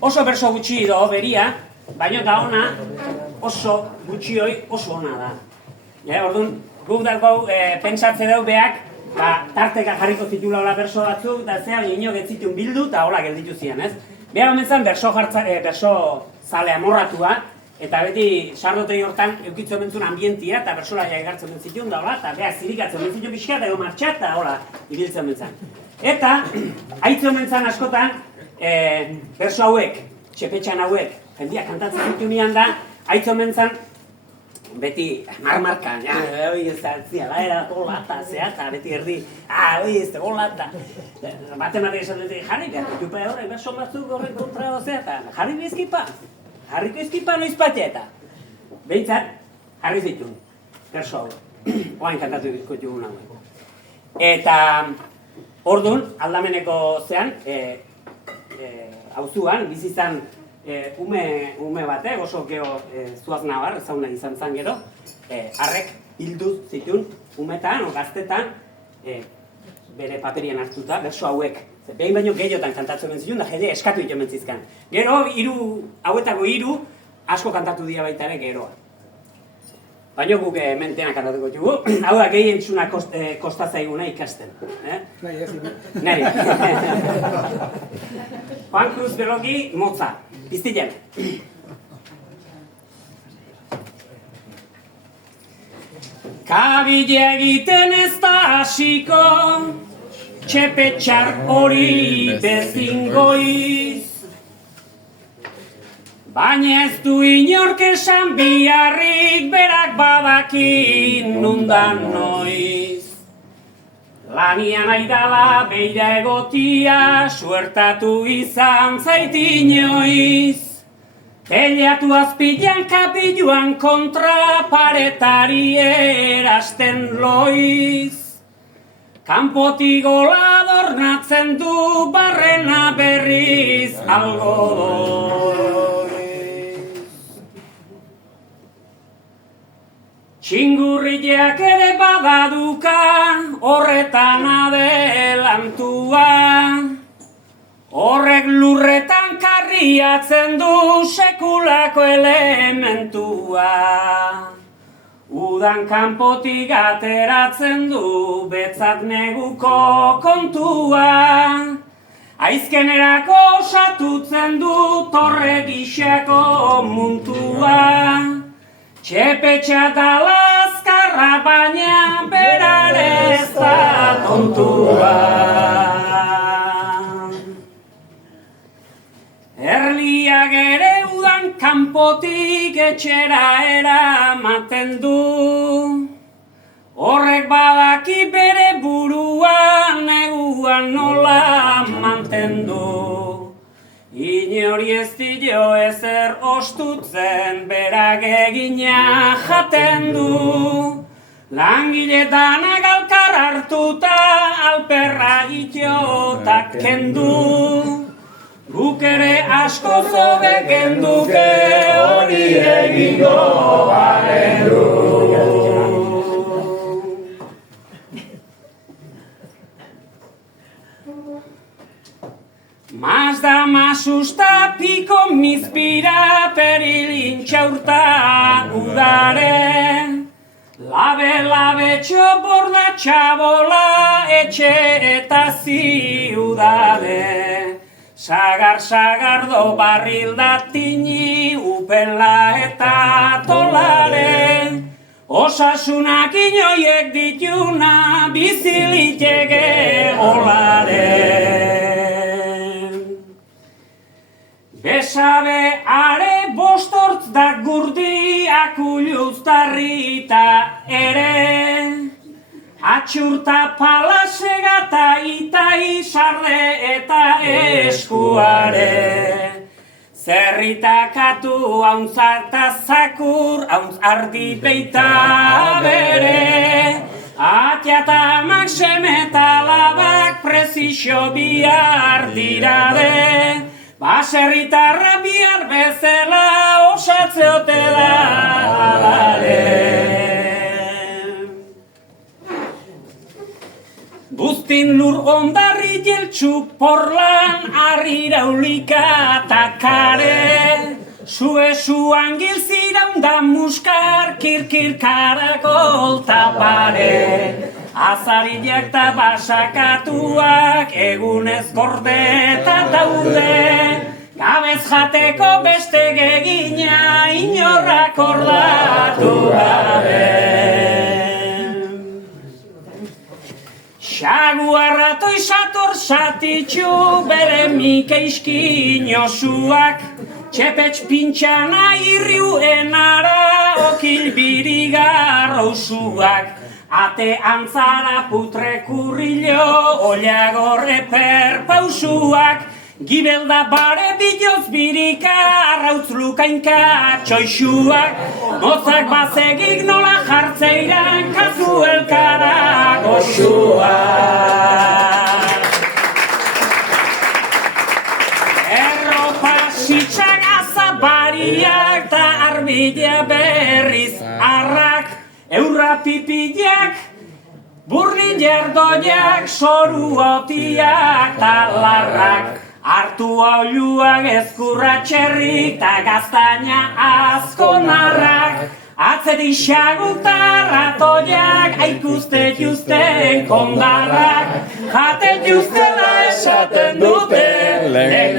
oso berso gutxi do beria, baina da ona oso gutxioi oso ona da. Orduan, guk dago pentsatze dau beak, tarteka jarriko zitula hola berso batzuk, eta zean ino getzitun bildu eta hola gelditu zian, ez? Behar omentzan berso zale amorratua, eta beti sardotei hortan eukitzen mentzun ambientia eta bersola jaigartzen mentzitun da hola, eta behar zirikatzen mentzitun pixka eta martxat eta hola ibiltzen mentzan. Eta, haitzen mentzan askotan, berso hauek, txepetxan hauek, jendia kantatzen zitunean da, haitzen mentzan, beti marmarkan, hoi ez da, era hola eta zea, eta beti erdi, hoi ez da, hola eta matematik esan dut, jarri behar, jupa horrek, berso batzuk horrek kontra zea, eta jarri bizkipa, jarriko izkipa noiz batea eta behintzat, jarri zituen, berso hau, oain kantatu dizkotugun hau. Eta, orduan, aldameneko zean, auzuan, bizizan ume batek, oso geho zuaz nabar, zauna izan zan gero, harrek bildu zituen umetan, o gaztetan, bere paperian hartuta, berso hauek. Behin baino gehiotan kantatzen zituen, da jende eskatu ito mentzizkan. Gero, hauetako hiru asko kantatu dira baita ere geroa. Baina guk mentena kantatuko dugu, hau da gehi entzuna kostazaiguna ikasten. Nari. Juan Cruz Beloki, Motza. Piztilen. Kabile egiten ez da hasiko, txepetxar hori bezingoiz. Baina ez du inork esan biharrik berak badakin nundan noiz. Lanian aidala beira egotia, suertatu izan zait inoiz. Teilatu azpilan kapiluan kontra paretari erasten loiz. Kanpotik gola adornatzen du barrena berriz algodoniz. Txingurriak ere badaduka, horretan adelantua. Horrek lurretan karriatzen du sekulako elementua. Udan kanpotik ateratzen du betzat neguko kontua. Aizkenerako osatutzen du torre gixako muntua. Txepetxa da lazkarra baina berarez da tontua. Erliak ere udan kanpotik etxera eramaten du. Horrek badaki bere buruan neguan nola mantendu. Inori ez dio ezer ostutzen berak egina jaten du. Langile danak alkar hartuta alperra itiotak kendu. Guk ere asko zobe genduke hori egingo bagenu. Más da más usta piko mizpira perilintxaurta udare. Labe txoborna txabola etxe eta ziudade. Sagar do barrildatini upela eta tolare. Osasunak inoiek dituna bizilitege olare. Besabe are bostortz da gurdiak uluztarrita ere. Atxurta palasegata itai sarde eta eskuare. Zerritakatu hauntz zakur, hauntz ardi beita bere. Atiatamak semetalabak prezixo bihar dirade. Baserritarra bihar bezala osatzeote da alare. Buztin lur ondarri jeltxuk porlan harrira iraulika takare, Suesuan gilziraun da muskar, kirkir karakol tapare. Azariak ta basakatuak, egunez gordeta daude, gabez jateko beste gegina, inorrak ordatu gabe. Xaguarrato izator zatitxu, bere mikeizkin osuak, txepetx pintxana irriuenara, okil birigarrosuak, ate antzara putrekurrillo, oliagorre perpausuak, gibelda bare biloz birika, arrautz lukainka txoixuak, mozak bazegik nola jartzeiran, kazu elkara goxuak. Erropa sitxak azabariak, ta arbila berriz arrak, eurra pipilak, burri jerdoiak, soru otiak, talarrak, hartu oiluak ezkurra txerrik, ta gaztaina azkonarrak, atzeti xagutarra toiak, aikuste juzten kondarrak, jaten juztela esaten dute, lehen